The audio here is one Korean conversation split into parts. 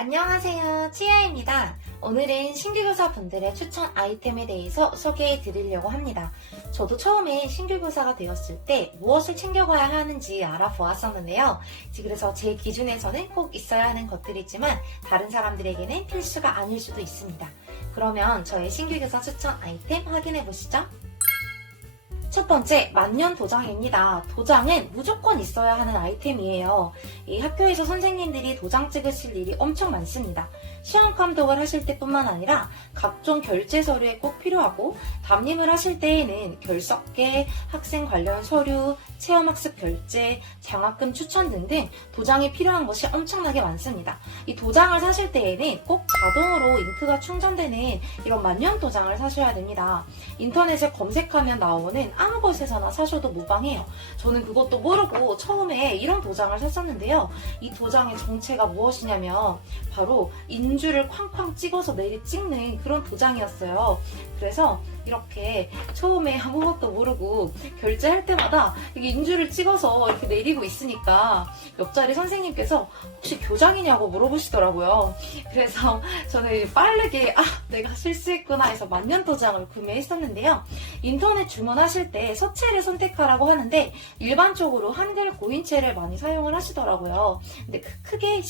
안녕하세요. 치아입니다. 오늘은 신규교사분들의 추천 아이템에 대해서 소개해 드리려고 합니다. 저도 처음에 신규교사가 되었을 때 무엇을 챙겨가야 하는지 알아보았었는데요. 그래서 제 기준에서는 꼭 있어야 하는 것들이지만 다른 사람들에게는 필수가 아닐 수도 있습니다. 그러면 저의 신규교사 추천 아이템 확인해 보시죠. 첫 번째, 만년 도장입니다. 도장은 무조건 있어야 하는 아이템이에요. 이 학교에서 선생님들이 도장 찍으실 일이 엄청 많습니다. 시험 감독을 하실 때뿐만 아니라 각종 결제 서류에 꼭 필요하고 담임을 하실 때에는 결석계, 학생 관련 서류, 체험학습 결제, 장학금 추천 등등 도장이 필요한 것이 엄청나게 많습니다. 이 도장을 사실 때에는 꼭 자동으로 잉크가 충전되는 이런 만년 도장을 사셔야 됩니다. 인터넷에 검색하면 나오는 아무 곳에서나 사셔도 무방해요. 저는 그것도 모르고 처음에 이런 도장을 샀었는데요. 이 도장의 정체가 무엇이냐면 바로 인주를 쾅쾅 찍어서 찍는 그런 도장이었어요. 그래서 이렇게 처음에 아무것도 모르고 결제할 때마다 이게 인주를 찍어서 이렇게 내리고 있으니까 옆자리 선생님께서 혹시 교장이냐고 물어보시더라고요. 그래서 저는 빠르게 내가 실수했구나 해서 만년도장을 구매했었는데요. 인터넷 주문하실 때 서체를 선택하라고 하는데 일반적으로 한글 고인체를 많이 사용을 하시더라고요. 근데 크게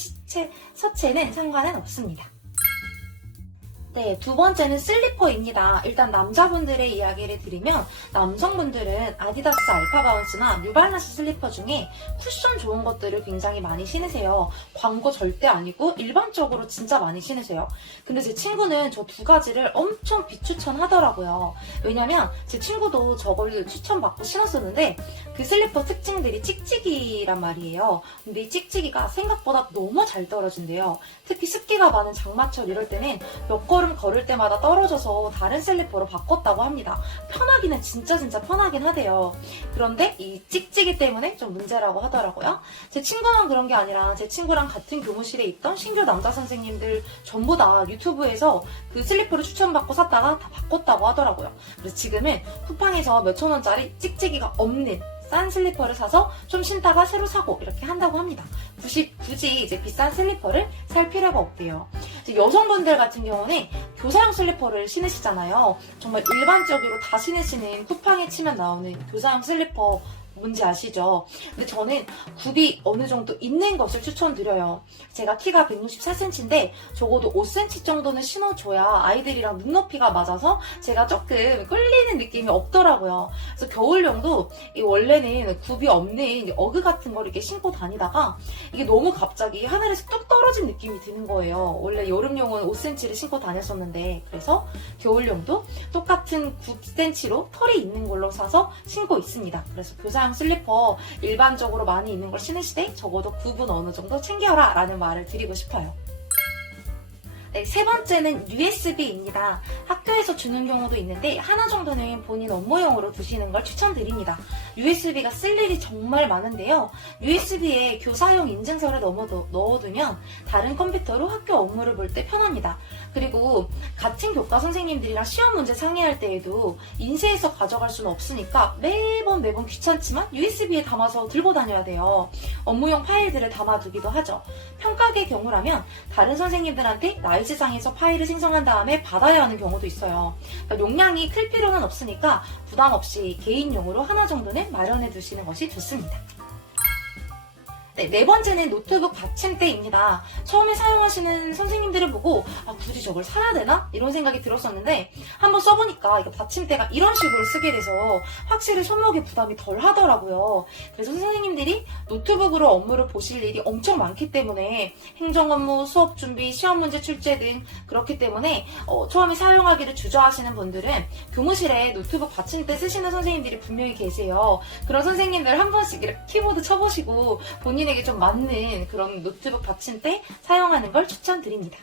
서체는 상관은 없습니다. 네, 두 번째는 슬리퍼입니다. 일단 남자분들의 이야기를 드리면 남성분들은 아디다스 알파바운스나 뉴발란스 슬리퍼 중에 쿠션 좋은 것들을 굉장히 많이 신으세요. 광고 절대 아니고 일반적으로 진짜 많이 신으세요. 근데 제 친구는 저 두 가지를 엄청 비추천하더라고요. 왜냐면 제 친구도 저걸 추천받고 신었었는데 그 슬리퍼 특징들이 찍찍이란 말이에요. 근데 이 찍찍이가 생각보다 너무 잘 떨어진대요. 특히 습기가 많은 장마철 이럴 때는 몇 걸음 걸을 때마다 떨어져서 다른 슬리퍼로 바꿨다고 합니다. 편하기는 진짜 편하긴 하대요. 그런데 이 찍찍이 때문에 좀 문제라고 하더라고요. 제 친구만 그런 게 아니라 제 친구랑 같은 교무실에 있던 신규 남자 선생님들 전부 다 유튜브에서 그 슬리퍼를 추천받고 샀다가 다 바꿨다고 하더라고요. 그래서 지금은 쿠팡에서 몇천 원짜리 찍찍이가 없는 싼 슬리퍼를 사서 좀 신다가 새로 사고 이렇게 한다고 합니다. 굳이 이제 비싼 슬리퍼를 살 필요가 없대요. 여성분들 같은 경우는 교사용 슬리퍼를 신으시잖아요. 정말 일반적으로 다 신으시는 쿠팡에 치면 나오는 교사용 슬리퍼 뭔지 아시죠? 근데 저는 굽이 어느 정도 있는 것을 추천드려요. 제가 키가 164cm인데 적어도 5cm 정도는 신어줘야 아이들이랑 눈높이가 맞아서 제가 조금 끌리는 느낌이 없더라고요. 그래서 겨울용도 원래는 굽이 없는 어그 같은 걸 이렇게 신고 다니다가 이게 너무 갑자기 하늘에서 뚝 떨어진 느낌이 드는 거예요. 원래 여름용은 5cm를 신고 다녔었는데 그래서 겨울용도 똑같은 9cm로 털이 있는 걸로 사서 신고 있습니다. 그래서 교사용 슬리퍼 일반적으로 많이 있는 걸 신으시되 적어도 굽은 어느 정도 챙겨라 라는 말을 드리고 싶어요. 네, 세 번째는 USB입니다. 학교에서 주는 경우도 있는데 하나 정도는 본인 업무용으로 두시는 걸 추천드립니다. USB가 쓸 일이 정말 많은데요. USB에 교사용 인증서를 넣어두면 다른 컴퓨터로 학교 업무를 볼 때 편합니다. 그리고 같은 교과 선생님들이랑 시험 문제 상의할 때에도 인쇄해서 가져갈 수는 없으니까 매번 귀찮지만 USB에 담아서 들고 다녀야 돼요. 업무용 파일들을 담아두기도 하죠. 평가계 경우라면 다른 선생님들한테 나이즈상에서 파일을 생성한 다음에 받아야 하는 경우도 있어요. 그러니까 용량이 클 필요는 없으니까 부담 없이 개인용으로 하나 정도는 마련해 두시는 것이 좋습니다. 네 번째는 노트북 받침대입니다. 처음에 사용하시는 선생님들을 보고 굳이 저걸 사야 되나? 이런 생각이 들었었는데 한번 써보니까 이거 받침대가 이런 식으로 쓰게 돼서 확실히 손목에 부담이 덜 하더라고요. 그래서 선생님들이 노트북으로 업무를 보실 일이 엄청 많기 때문에 행정 업무, 수업 준비, 시험 문제 출제 등 그렇기 때문에 처음에 사용하기를 주저하시는 분들은 교무실에 노트북 받침대 쓰시는 선생님들이 분명히 계세요. 그런 선생님들 한 번씩 이렇게 키보드 쳐보시고 본인에게 좀 맞는 그런 노트북 받침대 사용하는 걸 추천드립니다.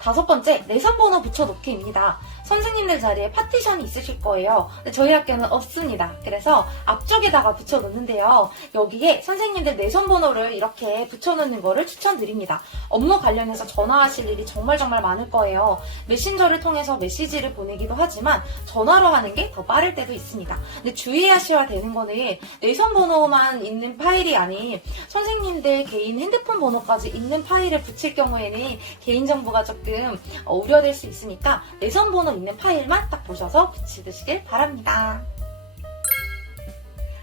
다섯 번째, 내선번호 붙여넣기입니다. 선생님들 자리에 파티션이 있으실 거예요. 근데 저희 학교는 없습니다. 그래서 앞쪽에다가 붙여놓는데요. 여기에 선생님들 내선 번호를 이렇게 붙여놓는 거를 추천드립니다. 업무 관련해서 전화하실 일이 정말 많을 거예요. 메신저를 통해서 메시지를 보내기도 하지만 전화로 하는 게 더 빠를 때도 있습니다. 근데 주의하셔야 되는 거는 내선 번호만 있는 파일이 아닌 선생님들 개인 핸드폰 번호까지 있는 파일을 붙일 경우에는 개인정보가 조금 우려될 수 있으니까 내선 번호 있는 파일만 딱 보셔서 붙이시길 바랍니다.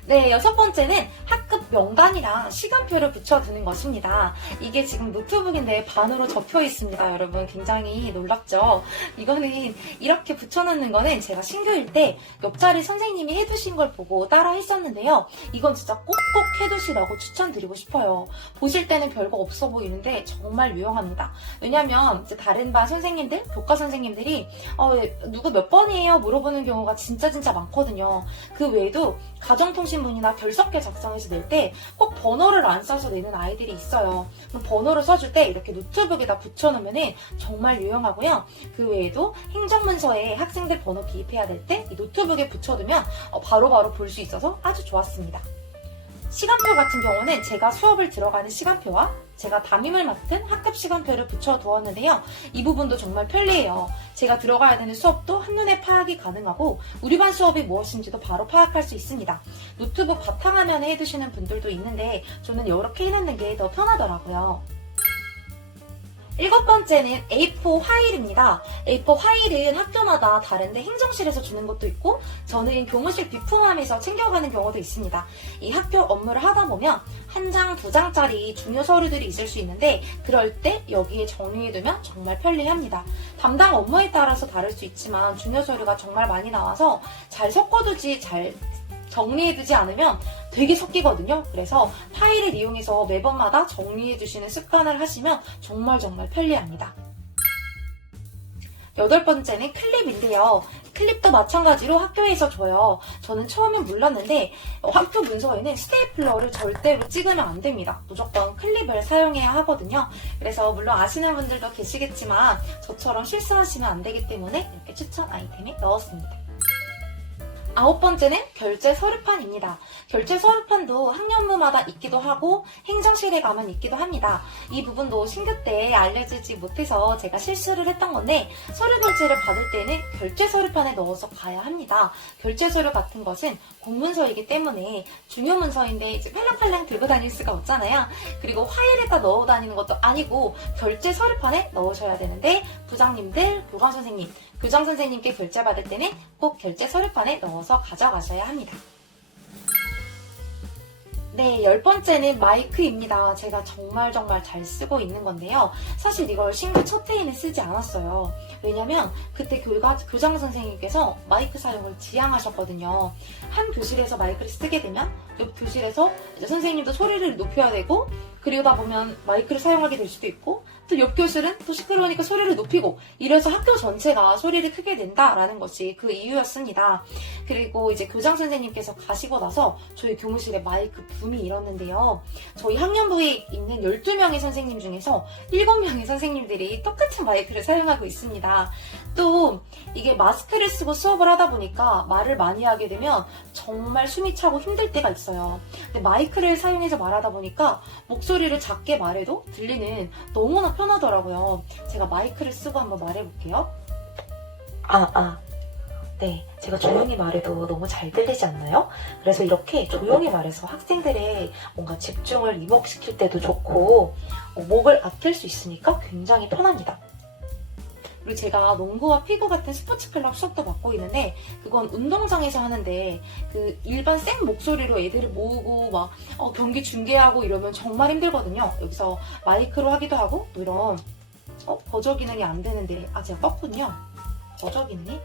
네, 6번째는 학급 명단이랑 시간표를 붙여두는 것입니다. 이게 지금 노트북인데 반으로 접혀 있습니다. 여러분 굉장히 놀랍죠? 이거는 이렇게 붙여놓는 거는 제가 신규일 때 옆자리 선생님이 해두신 걸 보고 따라 했었는데요. 이건 진짜 꼭꼭 해두시라고 추천드리고 싶어요. 보실 때는 별거 없어 보이는데 정말 유용합니다. 왜냐면 이제 다른 반 선생님들, 교과 선생님들이 누구 몇 번이에요? 물어보는 경우가 진짜 많거든요. 그 외에도 가정통신문이나 결석계 작성해서 낼 때 꼭 번호를 안 써서 내는 아이들이 있어요. 그럼 번호를 써줄 때 이렇게 노트북에다 붙여놓으면 정말 유용하고요. 그 외에도 행정문서에 학생들 번호 기입해야 될 때 이 노트북에 붙여두면 바로바로 볼 수 있어서 아주 좋았습니다. 시간표 같은 경우는 제가 수업을 들어가는 시간표와 제가 담임을 맡은 학급 시간표를 붙여두었는데요. 이 부분도 정말 편리해요. 제가 들어가야 되는 수업도 한눈에 파악이 가능하고 우리 반 수업이 무엇인지도 바로 파악할 수 있습니다. 노트북 바탕화면에 해두시는 분들도 있는데 저는 이렇게 해놓는 게 더 편하더라고요. 7번째는 A4 화일입니다. A4 화일은 학교마다 다른데 행정실에서 주는 것도 있고 저는 교무실 비품함에서 챙겨가는 경우도 있습니다. 이 학교 업무를 하다 보면 한 장, 2장짜리 중요 서류들이 있을 수 있는데 그럴 때 여기에 정리해두면 정말 편리합니다. 담당 업무에 따라서 다를 수 있지만 중요 서류가 정말 많이 나와서 잘 섞어두지 잘 정리해두지 않으면 되게 섞이거든요. 그래서 파일을 이용해서 매번마다 정리해주시는 습관을 하시면 정말 편리합니다. 8번째는 클립인데요. 클립도 마찬가지로 학교에서 줘요. 저는 처음엔 몰랐는데 학교 문서에는 스테이플러를 절대로 찍으면 안 됩니다. 무조건 클립을 사용해야 하거든요. 그래서 물론 아시는 분들도 계시겠지만 저처럼 실수하시면 안 되기 때문에 이렇게 추천 아이템에 넣었습니다. 9번째는 결제 서류판입니다. 결제 서류판도 학년부마다 있기도 하고 행정실에 가면 있기도 합니다. 이 부분도 신규 때 알려주지 못해서 제가 실수를 했던 건데 서류 결제를 받을 때는 결제 서류판에 넣어서 가야 합니다. 결제 서류 같은 것은 공문서이기 때문에 중요 문서인데 이제 팔랑팔랑 들고 다닐 수가 없잖아요. 그리고 화일에다 넣어 다니는 것도 아니고 결제 서류판에 넣으셔야 되는데 부장님들, 교감선생님, 교장선생님께 결제받을 때는 꼭 결제 서류판에 넣어서 가져가셔야 합니다. 네, 10번째는 마이크입니다. 제가 정말 잘 쓰고 있는 건데요. 사실 이걸 신규 첫 해에는 쓰지 않았어요. 왜냐면 그때 교장 선생님께서 마이크 사용을 지양하셨거든요. 한 교실에서 마이크를 쓰게 되면 옆 교실에서 이제 선생님도 소리를 높여야 되고 그러다 보면 마이크를 사용하게 될 수도 있고 또 옆 교실은 또 시끄러우니까 소리를 높이고 이래서 학교 전체가 소리를 크게 낸다라는 것이 그 이유였습니다. 그리고 이제 교장 선생님께서 가시고 나서 저희 교무실에 마이크 붐이 일었는데요. 저희 학년부에 있는 12명의 선생님 중에서 7명의 선생님들이 똑같은 마이크를 사용하고 있습니다. 또 이게 마스크를 쓰고 수업을 하다 보니까 말을 많이 하게 되면 정말 숨이 차고 힘들 때가 있어요. 근데 마이크를 사용해서 말하다 보니까 목소리를 작게 말해도 들리는 너무나 편하더라고요. 제가 마이크를 쓰고 한번 말해볼게요. 네, 제가 조용히 말해도 너무 잘 들리지 않나요? 그래서 이렇게 조용히 말해서 학생들의 뭔가 집중을 이목시킬 때도 좋고 목을 아낄 수 있으니까 굉장히 편합니다. 그리고 제가 농구와 피구 같은 스포츠 클럽 수업도 맡고 있는데 그건 운동장에서 하는데 그 일반 생 목소리로 애들을 모으고 막 경기 중계하고 이러면 정말 힘들거든요. 여기서 마이크로 하기도 하고 또 이런 버저 기능이 안 되는데 제가 껐군요. 버저 기능이?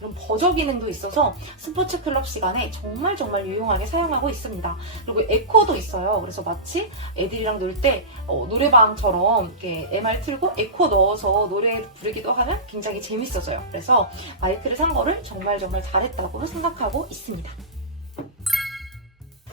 이런 버저 기능도 있어서 스포츠 클럽 시간에 정말 유용하게 사용하고 있습니다. 그리고 에코도 있어요. 그래서 마치 애들이랑 놀 때 노래방처럼 이렇게 MR 틀고 에코 넣어서 노래 부르기도 하면 굉장히 재밌어져요. 그래서 마이크를 산 거를 정말 잘했다고 생각하고 있습니다.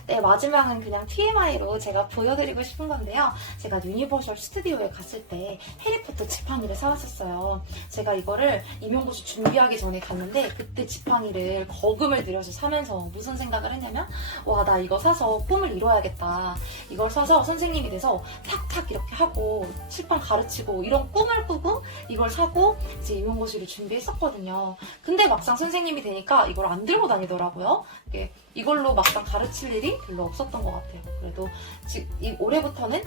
네, 마지막은 그냥 TMI로 제가 보여드리고 싶은 건데요. 제가 유니버셜 스튜디오에 갔을 때 해리포터 지팡이를 사왔었어요. 제가 이거를 임용고시 준비하기 전에 갔는데 그때 지팡이를 거금을 들여서 사면서 무슨 생각을 했냐면 와, 나 이거 사서 꿈을 이뤄야겠다. 이걸 사서 선생님이 돼서 탁탁 이렇게 하고 칠판 가르치고 이런 꿈을 꾸고 이걸 사고 이제 임용고시를 준비했었거든요. 근데 막상 선생님이 되니까 이걸 안 들고 다니더라고요. 이걸로 막상 가르칠 일이 별로 없었던 것 같아요. 그래도 올해부터는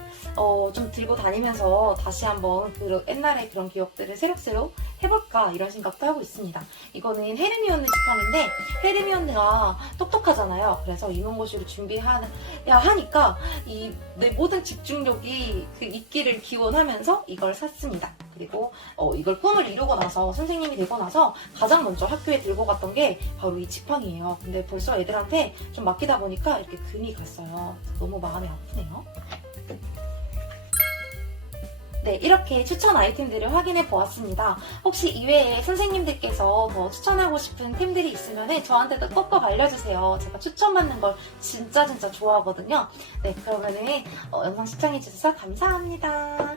좀 들고 다니면서 다시 한번 그 옛날의 그런 기억들을 새록새록 해볼까 이런 생각도 하고 있습니다. 이거는 헤르미온느 지팡인데 헤르미온느가 똑똑하잖아요. 그래서 임용고시를 준비해야 하니까 내 모든 집중력이 그 있기를 기원하면서 이걸 샀습니다. 그리고 이걸 꿈을 이루고 나서 선생님이 되고 나서 가장 먼저 학교에 들고 갔던 게 바로 이 지팡이에요. 근데 벌써 애들한테 좀 맡기다 보니까 이렇게 금이 갔어요. 너무 마음이 아프네요. 네, 이렇게 추천 아이템들을 확인해 보았습니다. 혹시 이외에 선생님들께서 더 추천하고 싶은 템들이 있으면 저한테도 꼭꼭 알려주세요. 제가 추천받는 걸 진짜 좋아하거든요. 네, 그러면은 영상 시청해주셔서 감사합니다.